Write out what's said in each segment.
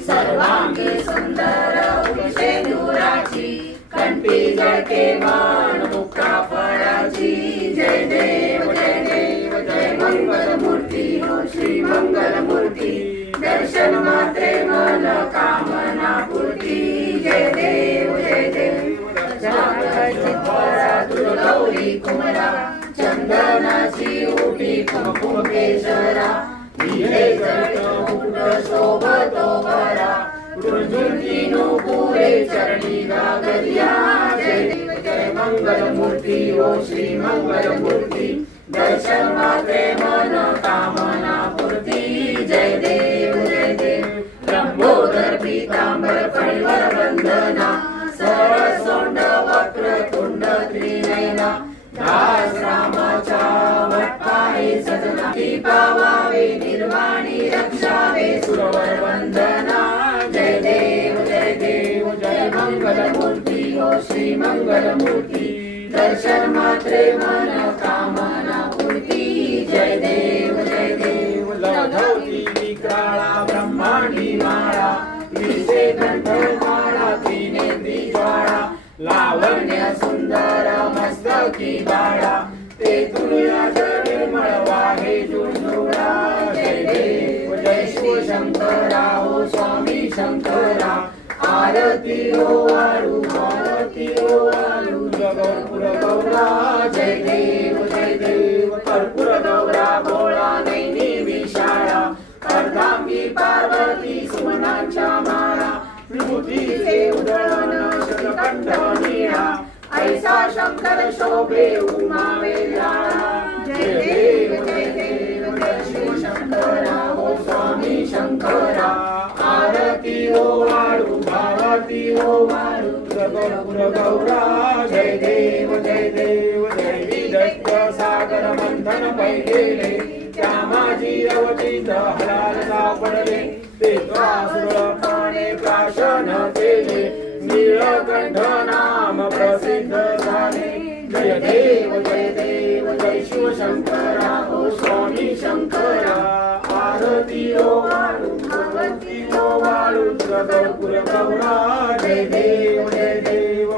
सर्वांगी सुंदर शेंदुराची कंठी जळके मान मुक्ता फळाची जय देव जय मंगल मूर्ती हो श्री मंगल मूर्ती दर्शन मात्रे मन कामना पूर्ती जय देव गौरी कुमरा चंदनाची उठी कुंकुमेश्वरा शोभतो बरा पुरे चरणी गागरिया जय देव जय मंगल मूर्ती हो श्री मंगल मूर्ती दर्शन मात्रे मन कामना पूर्ती जय देव लंबोदर पीतांबर परिवर वंदना सरळ सोंड वक्र तुंड त्रिनयना दास रामाच्या वटपाये सजना दीपावावे निर्वाणी रक्षावे सुरवर वंदना जय देव जय मंगल मूर्ती हो श्री मंगल मूर्ती दर्शन मात्रे मन कामना पूर्ती जय देव लढवती विक्राळा ब्रह्मांडी माळा विषे कंठ माळा त्रिनेत्री ज्वाळा लावण्य सुंदर मस्तकी बाळा ते तुला निर्मळ वाहे जुळजुळा जय देव जय शिव शंकरा हो स्वामी शंकरा आरती हो वाळू जगद्गुर गौरा जय देव कर्पूर गौरा भोळा नैनी विशाळा अर्धांगी पार्वती सुमनांच्या माळा विभूतीचे उधळण शतकंठ नीळा ऐसा शंकर शोभे उमा वेलाळा जय देव जय शिव शंकरा हो स्वामी शंकरा आरती हो वाळू भारती हो वाळू जगद्गुर गौरा जय देव जय विदग्ध सागर मंथन पैलेले त्या माझी अवतीत हलाल सापडले ते सुरपणे प्राशन केले नीलकंठ नाम प्रसिद्ध झाले जय देव जय शिव शंकरा हो स्वामी शंकरा आरती हो वाळू जगद्गुर गौरा जय देव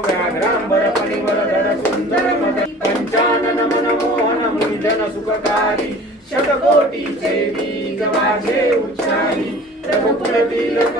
व्याघ्रांबर परिवर धर सुंदर मद पंचानन मनमोहन मुंजन सुखकारी शतकोटी सेवी गवाजे उच्चारी रघुकुल तिलक